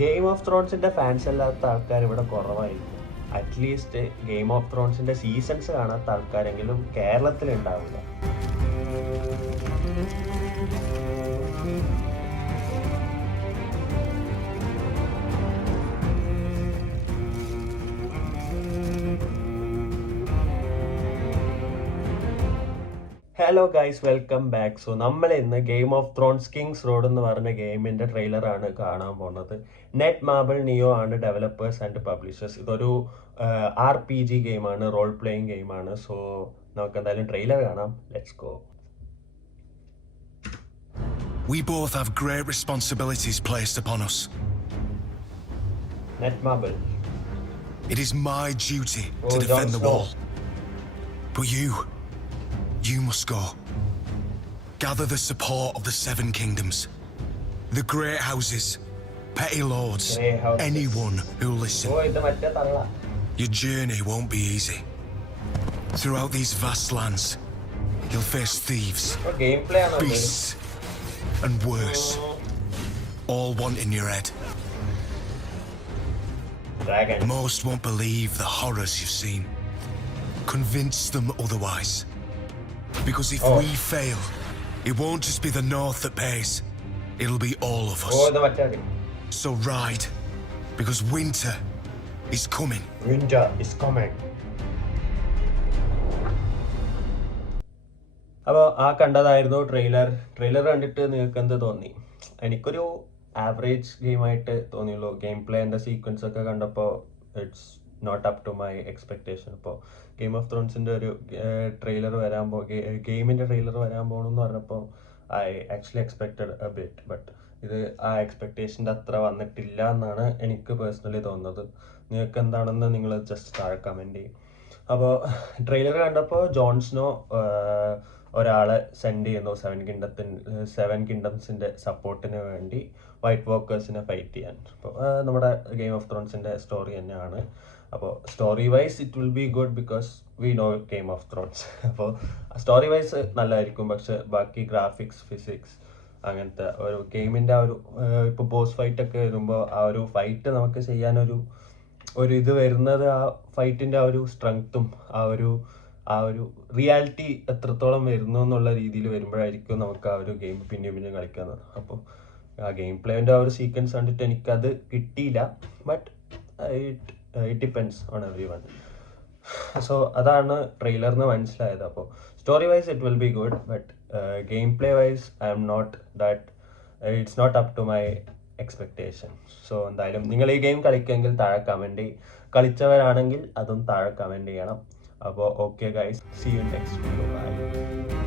Game of ത്രോൺസിന്റെ fans അല്ലാത്ത ആൾക്കാർ ഇവിടെ കുറവായിരിക്കും. അറ്റ്ലീസ്റ്റ് ഗെയിം ഓഫ് ത്രോൺസിന്റെ സീസൺസ് കാണാത്ത ആൾക്കാരെങ്കിലും കേരളത്തിൽ ഉണ്ടാവില്ല. Hello guys, welcome back. So നമ്മൾ ഇന്ന് game of Thrones Kings road എന്ന് പറഞ്ഞ ഗെയിമിന്റെ ട്രെയിലറാണ് കാണാൻ പോകുന്നത്. നെറ്റ് മാർബിൾ നിയോ ആണ് ഡെവലപ്പേഴ്സ് ആൻഡ് പബ്ലിഷേഴ്സ്. ഇതൊരു RPG ഗെയിമാണ്, റോൾ പ്ലേയിങ് ഗെയിമാണ്. സോ നമുക്ക് എന്തായാലും ട്രെയിലർ കാണാം. Let's go. We both have great responsibilities placed upon us. Net marble. It is my duty to defend the wall. But you must go. Gather the support of the Seven Kingdoms, the great houses, petty lords, anyone who'll listen. Your journey won't be easy. Throughout these vast lands, you'll face thieves, beasts, and worse, all wanting your head. Dragon. Most won't believe the horrors you've seen. Convince them otherwise. Because if we fail, it won't just be the North that pays. It'll be all of us. So ride, because winter is coming. Winter is coming. അപ്പോൾ കണ്ടതായിരുന്നു trailer കണ്ടിട്ട് നിങ്ങൾക്ക് എന്ത് തോന്നി? എനിക്കൊരു average ഗെയിമായിട്ട് തോന്നിയുള്ളൂ. Game പ്ലേൻ്റെ sequence ഒക്കെ കണ്ടപ്പോൾ it's not up to my expectation. ഇപ്പോൾ ഗെയിം ഓഫ് ത്രോൺസിൻ്റെ ഒരു ട്രെയിലർ ഗെയിമിൻ്റെ ട്രെയിലർ വരാൻ പോകണമെന്ന് പറഞ്ഞപ്പോൾ I actually expected a bit, but ഇത് ആ എക്സ്പെക്ടേഷൻ്റെ അത്ര വന്നിട്ടില്ല എന്നാണ് എനിക്ക് പേഴ്സണലി തോന്നുന്നത്. നിങ്ങൾക്ക് എന്താണെന്ന് നിങ്ങൾ ജസ്റ്റ് താഴെ കമൻറ്റ് ചെയ്യും. അപ്പോൾ ട്രെയിലർ കണ്ടപ്പോൾ ജോൺ സ്നോ ഒരാളെ സെൻഡ് ചെയ്യുന്നു സെവൻ കിങ്ഡംസിൻ്റെ സപ്പോർട്ടിന് വേണ്ടി വൈറ്റ് വോക്കേഴ്സിനെ ഫൈറ്റ് ചെയ്യാൻ. അപ്പോൾ നമ്മുടെ ഗെയിം ഓഫ് ത്രോൺസിൻ്റെ സ്റ്റോറി തന്നെയാണ്. അപ്പോൾ story wise it will be good because we know game of Thrones. അപ്പോൾ സ്റ്റോറി വൈസ് നല്ലതായിരിക്കും. പക്ഷെ ബാക്കി ഗ്രാഫിക്സ്, ഫിസിക്സ്, അങ്ങനത്തെ ഒരു ഗെയിമിൻ്റെ ആ ഒരു ഇപ്പോൾ ബോസ് ഫൈറ്റൊക്കെ വരുമ്പോൾ ആ ഒരു ഫൈറ്റ് നമുക്ക് ചെയ്യാനൊരു ഇത് വരുന്നത് ആ ഫൈറ്റിൻ്റെ ആ ഒരു സ്ട്രെങ്ത്തും ആ ഒരു റിയാലിറ്റി എത്രത്തോളം വരുന്നു എന്നുള്ള രീതിയിൽ വരുമ്പോഴായിരിക്കും നമുക്ക് ആ ഒരു ഗെയിം പിന്നെ കളിക്കുന്നത്. അപ്പോൾ ആ ഗെയിം പ്ലേൻ്റെ ആ ഒരു സീക്വൻസ് കണ്ടിട്ട് എനിക്കത് കിട്ടിയില്ല. But it depends on every one. So അതാണ് ട്രെയിലറിന് മനസ്സിലായത്. അപ്പോൾ story wise it will be good, but gameplay wise I'm not that it's not up to my expectation. So എന്തായാലും നിങ്ങൾ ഈ ഗെയിം കളിക്കുമെങ്കിൽ താഴെ കമൻറ്റ് ചെയ്യും. കളിച്ചവരാണെങ്കിൽ അതും താഴെ കമൻറ്റ് ചെയ്യണം. അപ്പോൾ okay guys, see you next video. By.